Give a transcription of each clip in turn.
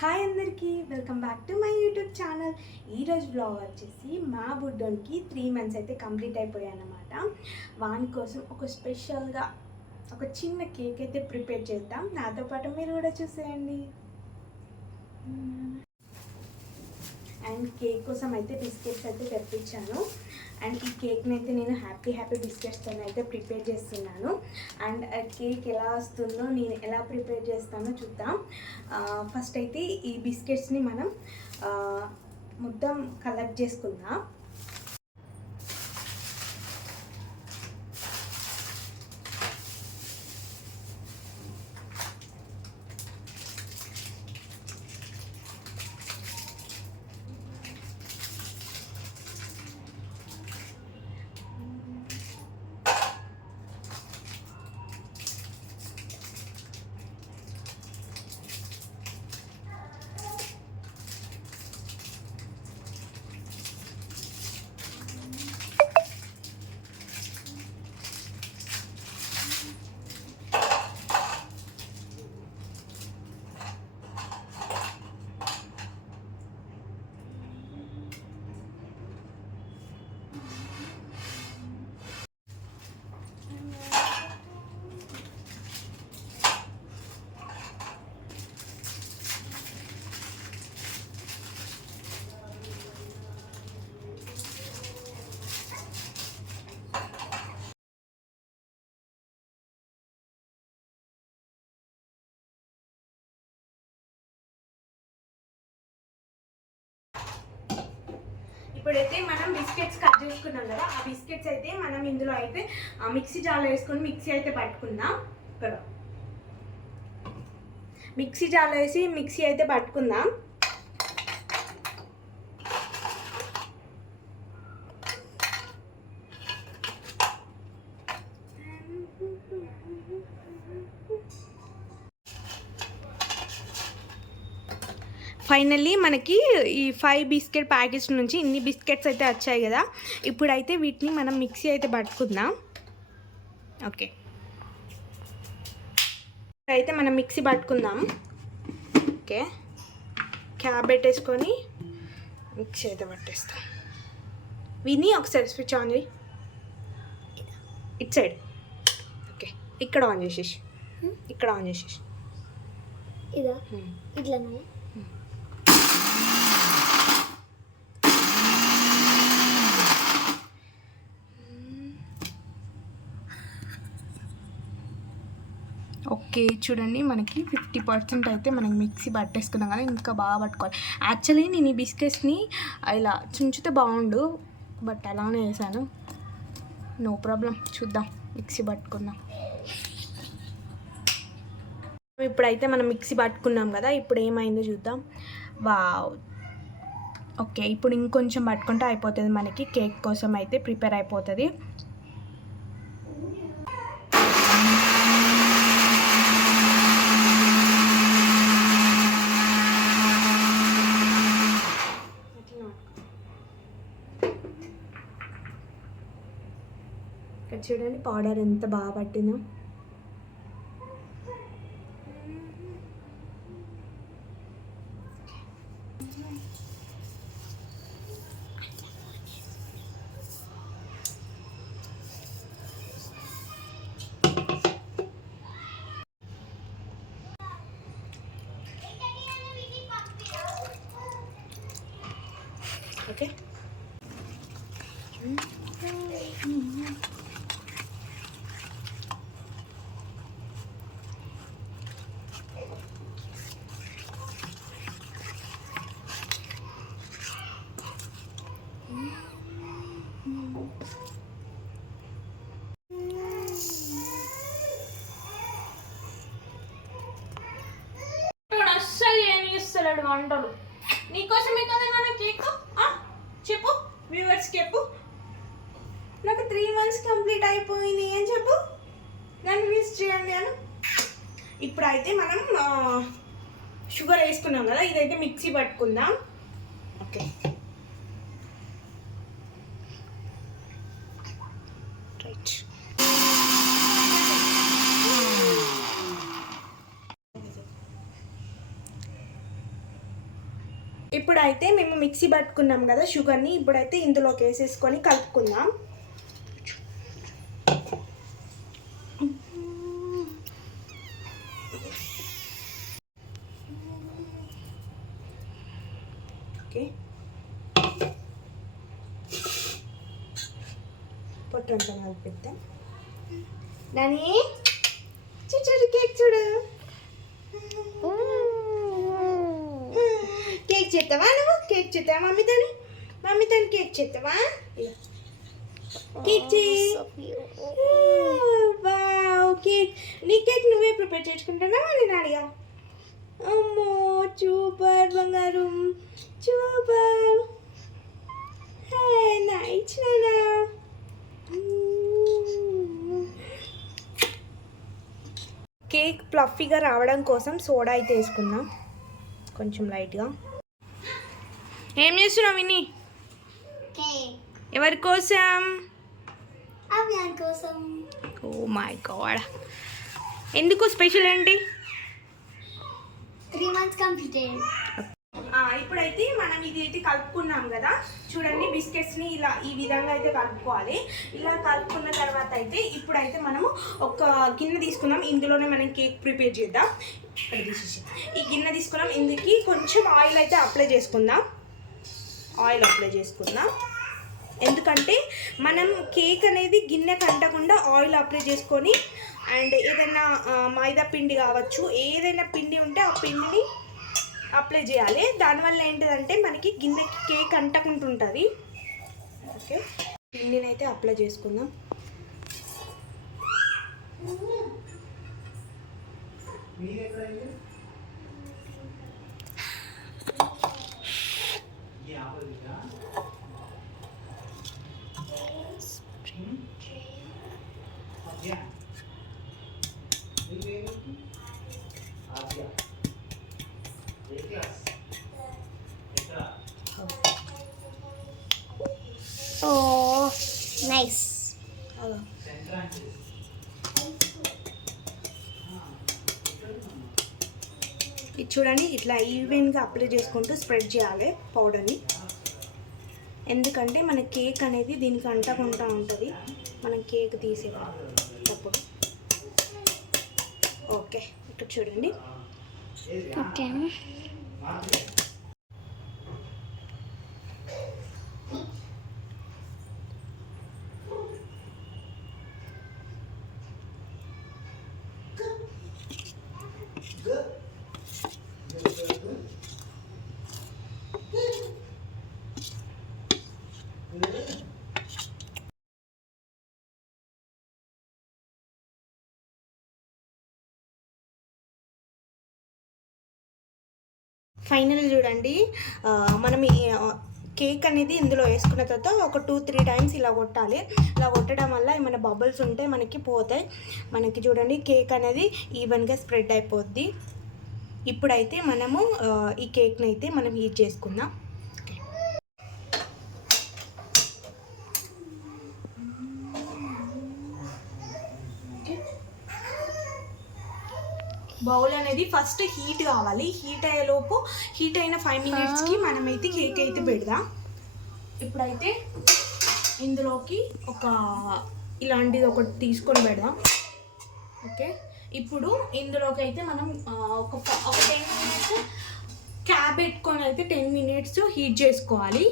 Hi అందరికీ welcome back to my YouTube channel ఈరోజు blog వచ్చేసి మా బుడ్డోనికి త్రీ మంత్స్ అయితే కంప్లీట్ అయిపోయాయన్నమాట. వాని కోసం ఒక స్పెషల్గా ఒక చిన్న కేక్ అయితే ప్రిపేర్ చేద్దాం. నాతో పాటు మీరు కూడా చూసేయండి. అండ్ కేక్ కోసం అయితే బిస్కెట్స్ అయితే తెప్పించాను. అండ్ ఈ కేక్ని అయితే నేను హ్యాపీ హ్యాపీ బిస్కెట్స్తో అయితే ప్రిపేర్ చేస్తున్నాను. అండ్ కేక్ ఎలా వస్తుందో నేను ఎలా ప్రిపేర్ చేస్తానో చూద్దాం. ఫస్ట్ అయితే ఈ బిస్కెట్స్ని మనం మొత్తం కలెక్ట్ చేసుకుందాం. ఇప్పుడైతే మనం బిస్కెట్స్ కట్ చేసుకున్నాం కదా ఆ బిస్కెట్స్ అయితే మనం ఇందులో అయితే మిక్సీ జార్లో వేసుకొని మిక్సీ అయితే పట్టుకుందాం. ఇక్కడ. మిక్సీ జార్లో వేసి మిక్సీ అయితే పట్టుకుందాం. ఫైనల్లీ మనకి ఈ ఫైవ్ బిస్కెట్ ప్యాకెట్స్ నుంచి ఇన్ని బిస్కెట్స్ అయితే వచ్చాయి కదా. ఇప్పుడైతే వీటిని మనం మిక్సీ అయితే పట్టుకుందాం. ఓకే. అయితే మనం మిక్సీ పట్టుకుందాం. ఓకే. క్యాబ్ పెట్టేసుకొని మిక్సీ అయితే పట్టేస్తాం. విని ఒకసారి స్విచ్ ఆన్ చేయి. It side. ఓకే. ఇక్కడ ఆన్ చేసేసి. ఇక్కడ ఆన్ చేసేసి. ఇదా. ఇట్లనా. ఓకే చూడండి మనకి ఫిఫ్టీ పర్సెంట్ అయితే మనం మిక్సీ పట్టేసుకున్నాం కదా ఇంకా బాగా పట్టుకోవాలి. యాక్చువల్లీ నేను ఈ బిస్కెట్స్ని ఇలా చుంచితే బాగుండు బట్ అలానే వేసాను. నో ప్రాబ్లం చూద్దాం మిక్సీ పట్టుకుందాం. ఇప్పుడైతే మనం మిక్సీ పట్టుకున్నాం కదా ఇప్పుడు ఏమైందో చూద్దాం. వావ్. ఓకే ఇప్పుడు ఇంకొంచెం పట్టుకుంటే అయిపోతుంది మనకి కేక్ కోసం అయితే ప్రిపేర్ అయిపోతుంది. ఇక్కడ చూడండి పౌడర్ ఎంత బాగా పట్టిందో ఓకే వాడు అస్సలు ఏం ఇస్తలేడు వంటలు. నీకోసం కదా కేక్? చెప్పు. వ్యూవర్స్ చెప్పు. నాకు త్రీ మంత్స్ కంప్లీట్ అయిపోయింది. అని చెప్పు? నన్ను మిస్ చేయండి అని. ఇప్పుడైతే మనం షుగర్ వేసుకున్నాం కదా ఇదైతే మిక్సీ పట్టుకుందాం. ఓకే. రైట్ ఇప్పుడైతే మేము మిక్సీ పట్టుకున్నాం కదా షుగర్ని ఇప్పుడైతే ఇందులోకి వేసేసుకొని కలుపుకుందాం ఓకే పొట్టంతా కలిపిద్దాం. దాని చూడు కేక్ చూడు. కేక్ చేస్తావా నువ్వు? కేక్ చేస్తావా మమ్మీతోని మమ్మీతోని కేక్ చేస్తావా. కేక్ చేయి. కేక్. నీ కేక్ నువ్వే ప్రిపేర్ చేసుకుంటున్నావా నేను అడిగా అమ్మో సూపర్ బంగారం సూపర్ కేక్ ప్లఫీగా రావడం కోసం సోడా అయితే వేసుకుందాం. కొంచెం లైట్గా ఏం చేస్తున్నావు విని ఎవరి కోసం? ఓ మై గాడ్ ఎందుకు స్పెషల్ ఏంటి? త్రీ మంత్స్ కంప్లీటెడ్ ఇప్పుడైతే మనం ఇది అయితే కలుపుకున్నాం కదా. చూడండి బిస్కెట్స్ని ఇలా ఈ విధంగా అయితే కలుపుకోవాలి. ఇలా కలుపుకున్న తర్వాత అయితే ఇప్పుడైతే మనము ఒక గిన్నె తీసుకుందాం. ఇందులోనే మనం కేక్ ప్రిపేర్ చేద్దాం. ఈ గిన్నె తీసుకున్నాం. ఇందుకి కొంచెం ఆయిల్ అయితే అప్లై చేసుకుందాం. ఆయిల్ అప్లై చేసుకుందాం. ఎందుకంటే మనం కేక్ అనేది గిన్నె అంటకుండా ఆయిల్ అప్లై చేసుకొని అండ్ ఏదైనా మైదా పిండి కావచ్చు ఏదైనా పిండి ఉంటే ఆ పిండిని అప్లై చేయాలి. దానివల్ల ఏంటిదంటే మనకి గిన్నెకి కేక్ అంటకుంటుంటుంది. ఓకే. పిండిని అప్లై చేసుకుందాం. ఓ నైస్ అలా. ఇది చూడండి ఇట్లా ఈవెన్గా అప్లై చేసుకుంటూ స్ప్రెడ్ చేయాలి పౌడర్ని ఎందుకంటే మన కేక్ అనేది దీనికి అంటకుండా ఉంటుంది. మనం కేక్ తీసేటప్పుడు ఓకే ఇక్కడ చూడండి. Okay Gracias. ఫైనల్ చూడండి. మనం కేక్ అనేది ఇందులో వేసుకున్న తర్వాత ఒక టూ త్రీ టైమ్స్ ఇలా కొట్టాలి. ఇలా కొట్టడం వల్ల ఏమైనా బబుల్స్ ఉంటే మనకి పోతాయి. మనకి చూడండి కేక్ అనేది ఈవెన్గా స్ప్రెడ్ అయిపోద్ది. ఇప్పుడైతే మనము ఈ కేక్ని అయితే మనం హీట్ చేసుకుందాం. బౌల్ అనేది ఫస్ట్ హీట్ కావాలి. హీట్ అయ్యేలోపు హీట్ అయిన ఫైవ్ మినిట్స్కి మనమైతే కేక్ అయితే పెడదాం. ఇప్పుడైతే ఇందులోకి ఒక ఇలాంటిది ఒకటి తీసుకొని పెడదాం. ఓకే? ఇప్పుడు ఇందులోకి అయితే మనం ఒక ఒక టెన్ మినిట్స్ క్యాబ్ పెట్టుకొని అయితే టెన్ మినిట్స్ హీట్ చేసుకోవాలి.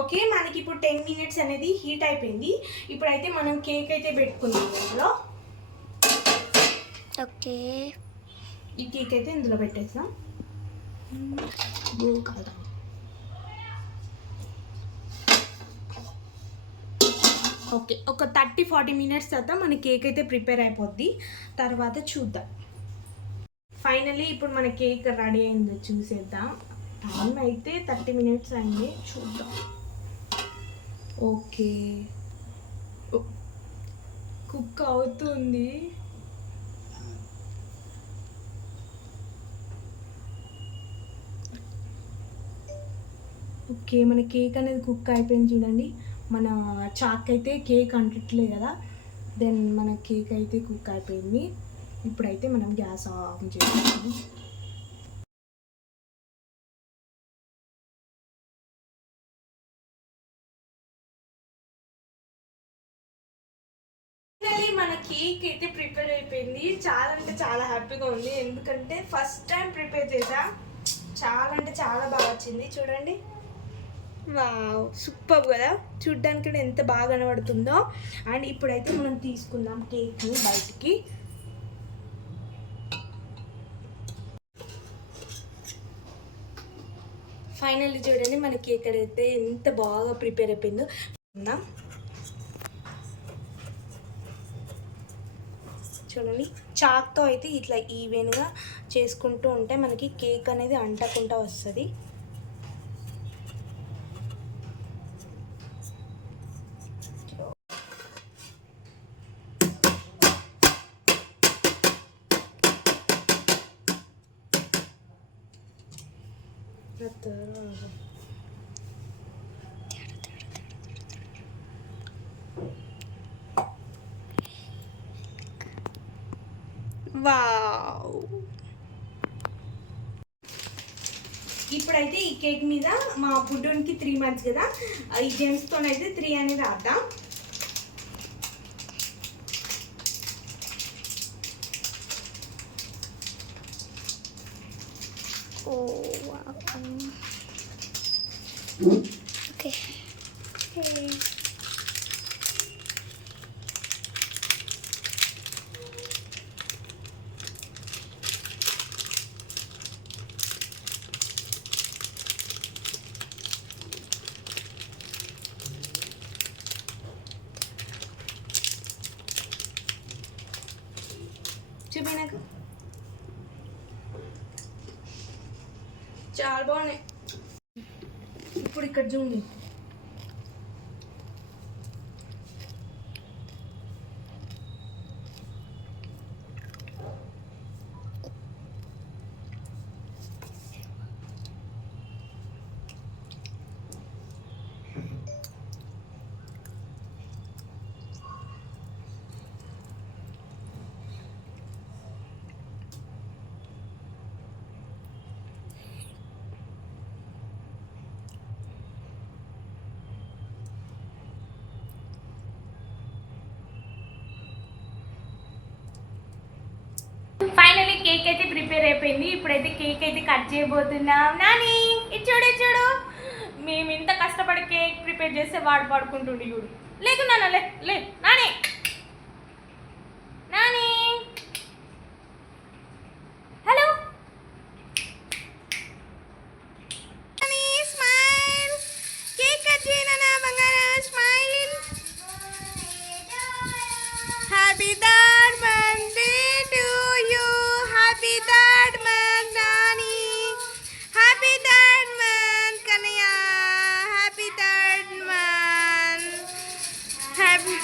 ఓకే మనకి ఇప్పుడు టెన్ మినిట్స్ అనేది హీట్ అయిపోయింది. ఇప్పుడైతే మనం కేక్ అయితే పెట్టుకుందాం ఇందులో. ఓకే. ఈ కేక్ అయితే ఇందులో పెట్టేస్తాం కాదు ఓకే ఒక థర్టీ ఫార్టీ మినిట్స్ తర్వాత మన కేక్ అయితే ప్రిపేర్ అయిపోద్ది. తర్వాత చూద్దాం. ఫైనలీ ఇప్పుడు మన కేక్ రెడీ అయిందో చూసేద్దాం. టైం అయితే థర్టీ మినిట్స్ అయింది. చూద్దాం. ఓకే. కుక్ అవుతుంది. ఓకే మన కేక్ అనేది కుక్ అయిపోయింది చూడండి. మన చాక్ అయితే కేక్ అంటట్లే కదా. దెన్ మన కేక్ అయితే కుక్ అయిపోయింది. ఇప్పుడైతే మనం గ్యాస్ ఆఫ్ చేస్తాము అయిపోయింది. చాలా అంటే చాలా హ్యాపీగా ఉంది. ఎందుకంటే ఫస్ట్ టైం ప్రిపేర్ చేసా. చాలా అంటే చాలా బాగా వచ్చింది. చూడండి. వావ్ సూపర్ కదా. చూడ్డానికి కూడా ఎంత బాగా కనబడుతుందో. అండ్ ఇప్పుడైతే మనం తీసుకుందాం కేక్ని బయటికి. ఫైనల్లీ చూడండి మన కేక్ అయితే ఎంత బాగా ప్రిపేర్ అయిపోయిందో. చూడండి చాక్తో అయితే ఇట్లా ఈవెన్గా చేసుకుంటూ ఉంటే మనకి కేక్ అనేది అంటకుండా వస్తుంది. వావ్. ఇప్పుడైతే ఈ కేక్ మీద మా బుడ్డోనికి త్రీ మంత్స్ కదా. ఈ జెమ్స్తో అయితే త్రీ అని రాద్దాం Oh, wow. Okay. చూపి నాకు చాలా బాగున్నాయి ఇప్పుడు ఇక్కడ చూడండి ఫైనలీ కేక్ అయితే ప్రిపేర్ అయిపోయింది. ఇప్పుడైతే కేక్ అయితే కట్ చేయబోతున్నాం. నాని ఇది చూడు చూడు. మేము ఇంత కష్టపడి కేక్ ప్రిపేర్ చేస్తే వాడు పడుకుంటుండే చూడు. లేదు నాన్న లే లే నాని. హ్యాపీ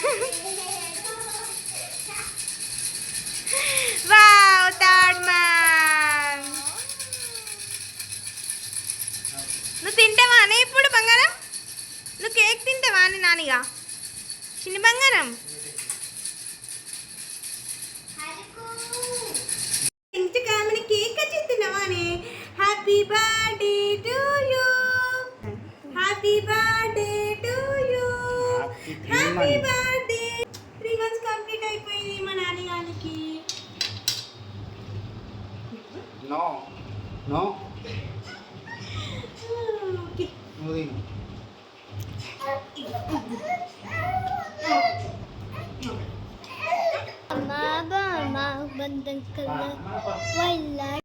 వావ్ థర్డ్ నువ్వు తింటావా? అని ఇప్పుడు బంగారం? నువ్వు కేక్ తింటావా అని నానిగా? చిన్న బంగారం. ఇంటికి కేక్ వచ్చి చేస్తున్నావా అని happy birthday to you happy birthday Happy birthday three months complete అయిపోయింది మా నాని గారికి No, no, okay no digo. Mama, mama, bandang kala. Wala.